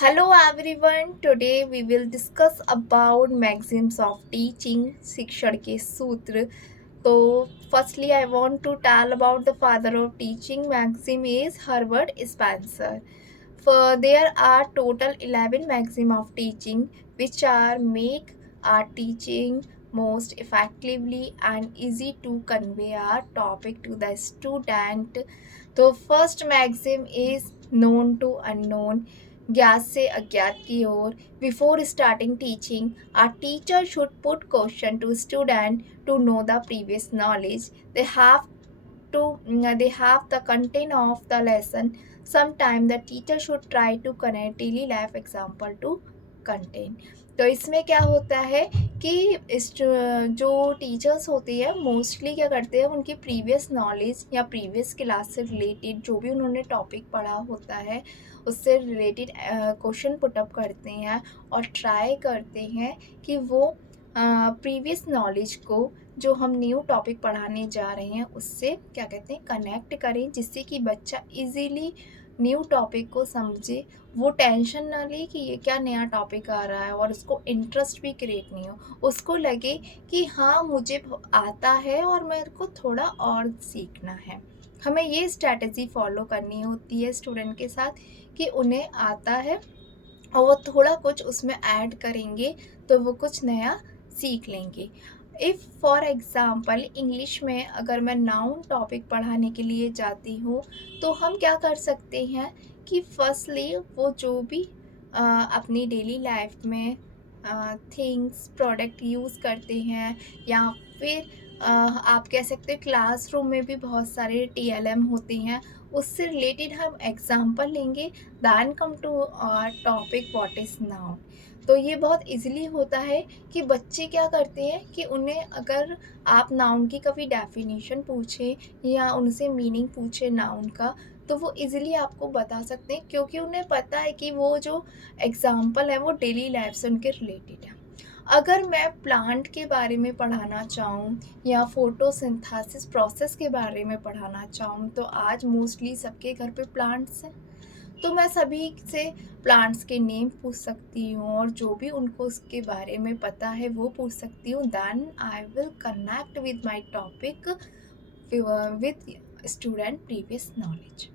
Hello everyone. Today we will discuss about maxims of teaching शिक्षण के सूत्र. तो firstly I want to tell about the father of teaching maxim is Herbert Spencer. For there are total 11 maxim of teaching which are make our teaching most effectively and easy to convey our topic to the student. तो first maxim is known to unknown, ज्ञात से अज्ञात की ओर. Before starting teaching our teacher should put question to student to know the previous knowledge. They have the content of the lesson. Sometimes the teacher should try to connect daily life example to content. तो इसमें क्या होता है कि जो teachers होती है mostly क्या करते हैं, उनकी प्रीवियस नॉलेज या प्रीवियस क्लास से रिलेटेड जो भी उन्होंने टॉपिक पढ़ा होता है उससे रिलेटेड क्वेश्चन पुटअप करते हैं और ट्राई करते हैं कि वो प्रीवियस नॉलेज को जो हम न्यू टॉपिक पढ़ाने जा रहे हैं उससे क्या कहते हैं कनेक्ट करें, जिससे कि बच्चा इजीली न्यू टॉपिक को समझे, वो टेंशन ना ले कि ये क्या नया टॉपिक आ रहा है, और उसको इंटरेस्ट भी क्रिएट नहीं हो, उसको लगे कि हाँ मुझे आता है और मेरे को थोड़ा और सीखना है. हमें ये स्ट्रैटेजी फॉलो करनी होती है स्टूडेंट के साथ कि उन्हें आता है और वो थोड़ा कुछ उसमें ऐड करेंगे तो वो कुछ नया सीख लेंगे. इफ़ फॉर एग्ज़ाम्पल इंग्लिश में अगर मैं नाउन टॉपिक पढ़ाने के लिए जाती हूँ तो हम क्या कर सकते हैं कि फर्स्टली वो जो भी अपनी डेली लाइफ में थिंग्स प्रोडक्ट यूज़ करते हैं, या फिर आप कह सकते हैं क्लासरूम में भी बहुत सारे टीएलएम होते हैं, उससे रिलेटेड हम एग्जांपल लेंगे. Then come to topic what is noun. तो ये बहुत इजीली होता है कि बच्चे क्या करते हैं कि उन्हें अगर आप नाउन की कभी डेफिनेशन पूछें या उनसे मीनिंग पूछें नाउन का, तो वो इजीली आपको बता सकते हैं, क्योंकि उन्हें पता है कि वो जो एग्जांपल है वो डेली लाइफ से उनके रिलेटेड है. अगर मैं प्लांट के बारे में पढ़ाना चाहूँ या फोटोसिंथेसिस प्रोसेस के बारे में पढ़ाना चाहूँ, तो आज मोस्टली सबके घर पे प्लांट्स हैं, तो मैं सभी से प्लांट्स के नेम पूछ सकती हूँ और जो भी उनको उसके बारे में पता है वो पूछ सकती हूँ. Then I will connect with my topic with student previous knowledge.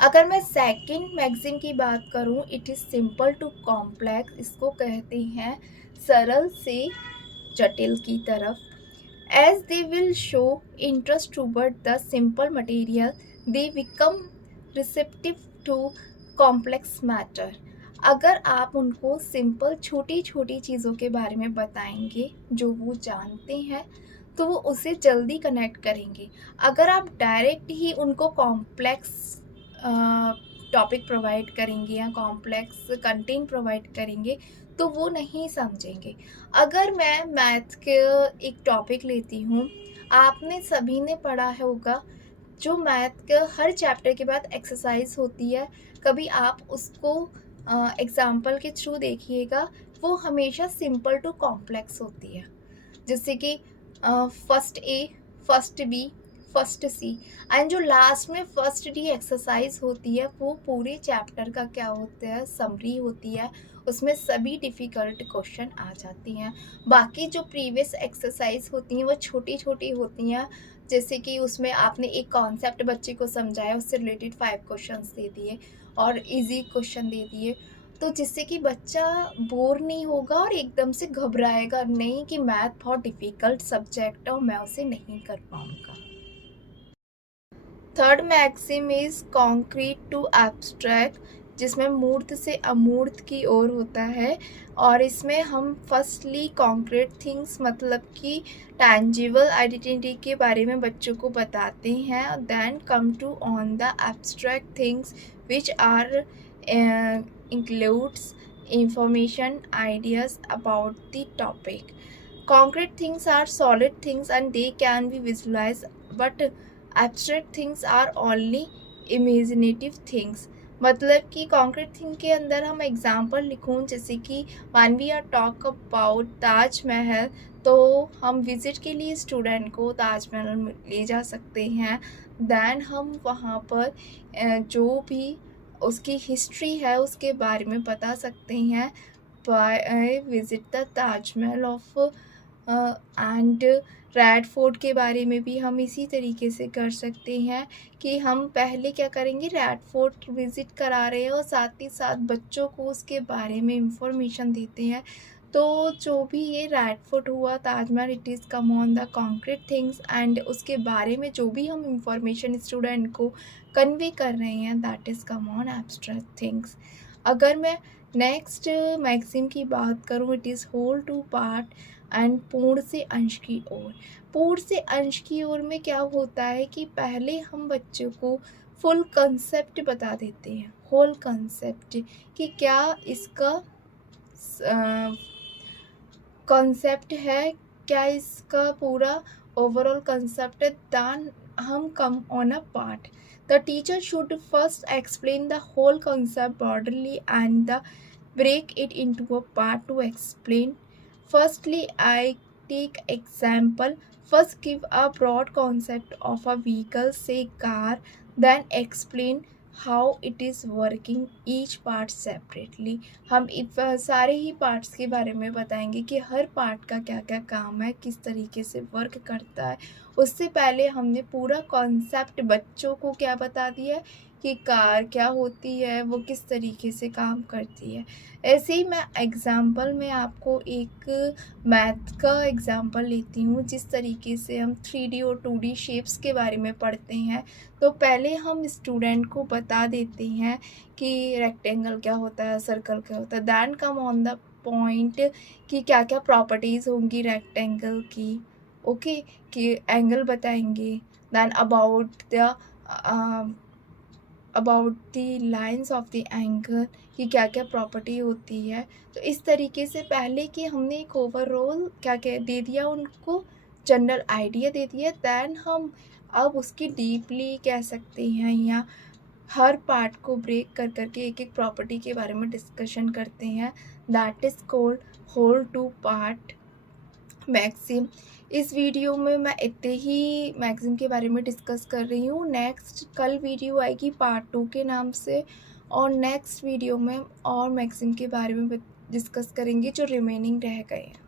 अगर मैं सेकंड मैगज़ीन की बात करूं, it is simple to complex. इसको कहते हैं सरल से जटिल की तरफ. As they will show interest toward the simple material they become receptive to complex matter. अगर आप उनको सिंपल छोटी छोटी चीज़ों के बारे में बताएंगे जो वो जानते हैं तो वो उसे जल्दी कनेक्ट करेंगे. अगर आप डायरेक्ट ही उनको कॉम्प्लेक्स टॉपिक प्रोवाइड करेंगे या कॉम्प्लेक्स कंटेंट प्रोवाइड करेंगे तो वो नहीं समझेंगे. अगर मैं मैथ के एक टॉपिक लेती हूँ, आपने सभी ने पढ़ा होगा जो मैथ का हर चैप्टर के बाद एक्सरसाइज होती है, कभी आप उसको एग्जाम्पल के थ्रू देखिएगा, वो हमेशा सिंपल टू कॉम्प्लेक्स होती है. जैसे कि first A, first B, first C, and जो लास्ट में फर्स्ट डी एक्सरसाइज होती है वो पूरे चैप्टर का क्या होता है समरी होती है. उसमें सभी डिफ़िकल्ट क्वेश्चन आ जाती हैं. बाकी जो प्रीवियस एक्सरसाइज होती हैं वो छोटी छोटी होती हैं, जैसे कि उसमें आपने एक कॉन्सेप्ट बच्चे को समझाया, उससे रिलेटेड 5 क्वेश्चंस दे दिए और इजी क्वेश्चन दे दिए, तो जिससे कि बच्चा बोर नहीं होगा और एकदम से घबराएगा नहीं कि मैथ बहुत डिफ़िकल्ट सब्जेक्ट है और मैं उसे नहीं कर पाऊँगा. Third maxim is concrete to abstract, जिसमें मूर्त से अमूर्त की ओर होता है. और इसमें हम फर्स्टली कॉन्क्रीट थिंग्स मतलब कि टैंजिबल आइडेंटिटी के बारे में बच्चों को बताते हैं. Then come to on the abstract things which are includes information ideas about the topic. Concrete things are solid things and they can be visualized, but abstract things are only imaginative things. मतलब कि concrete thing के अंदर हम example लिखूँ, जैसे कि one we are talk about Taj Mahal, तो हम विज़िट के लिए स्टूडेंट को ताजमहल ले जा सकते हैं. दैन हम वहाँ पर जो भी उसकी हिस्ट्री है उसके बारे में बता सकते हैं bye visit the Taj Mahal of and red fort के बारे में भी हम इसी तरीके से कर सकते हैं कि हम पहले क्या करेंगे, रेड फोर्ट विज़िट करा रहे हैं और साथ ही साथ बच्चों को उसके बारे में इंफॉर्मेशन देते हैं। तो जो भी ये रेड फोर्ट हुआ, Taj Mahal, it is come on the concrete things and उसके बारे में जो भी हम इंफॉर्मेशन स्टूडेंट को कन्वे कर रहे हैं that is come on abstract things. अगर मैं नेक्स्ट मैक्सिम की बात करूँ, it is whole to part and पूर्ण से अंश की ओर। पूर्ण से अंश की ओर में क्या होता है कि पहले हम बच्चों को फुल कंसेप्ट बता देते हैं, होल कंसेप्ट कि क्या इसका कॉन्सेप्ट है, क्या इसका पूरा ओवरऑल कंसेप्ट है, दैन हम come on a part. The teacher should first explain the whole concept broadly and the break it into a part to explain. Firstly, I take example. First, give a broad concept of a vehicle, say car, then explain how it is working each part separately. हम सारे ही parts के बारे में बताएंगे कि हर part का क्या क्या काम है, किस तरीके से वर्क करता है। उससे पहले हमने पूरा कॉन्सेप्ट बच्चों को क्या बता दिया है कि कार क्या होती है, वो किस तरीके से काम करती है। ऐसे ही मैं एग्ज़ाम्पल में आपको एक मैथ का एग्ज़ाम्पल लेती हूँ। जिस तरीके से हम 3D और 2D शेप्स के बारे में पढ़ते हैं, तो पहले हम स्टूडेंट को बता देते हैं कि रेक्टेंगल क्या होता है, सर्कल क्या होता है, then come on the point कि क्या क्या प्रॉपर्टीज़ होंगी रेक्टेंगल की, ओके, कि एंगल बताएंगे, then about the lines of the angle कि क्या क्या प्रॉपर्टी होती है। तो इस तरीके से पहले कि हमने एक ओवरऑल क्या क्या दे दिया, उनको जनरल आइडिया दे दिया, दैन हम अब उसकी डीपली कह सकते हैं या हर पार्ट को ब्रेक कर करके एक एक प्रॉपर्टी के बारे में डिस्कशन करते हैं। That is called whole to part maxim. इस वीडियो में मैं इतने ही मैक्सिम के बारे में डिस्कस कर रही हूँ। नेक्स्ट कल वीडियो आएगी पार्ट 2 के नाम से, और नेक्स्ट वीडियो में और मैक्सिम के बारे में डिस्कस करेंगे जो रिमेनिंग रह गए हैं।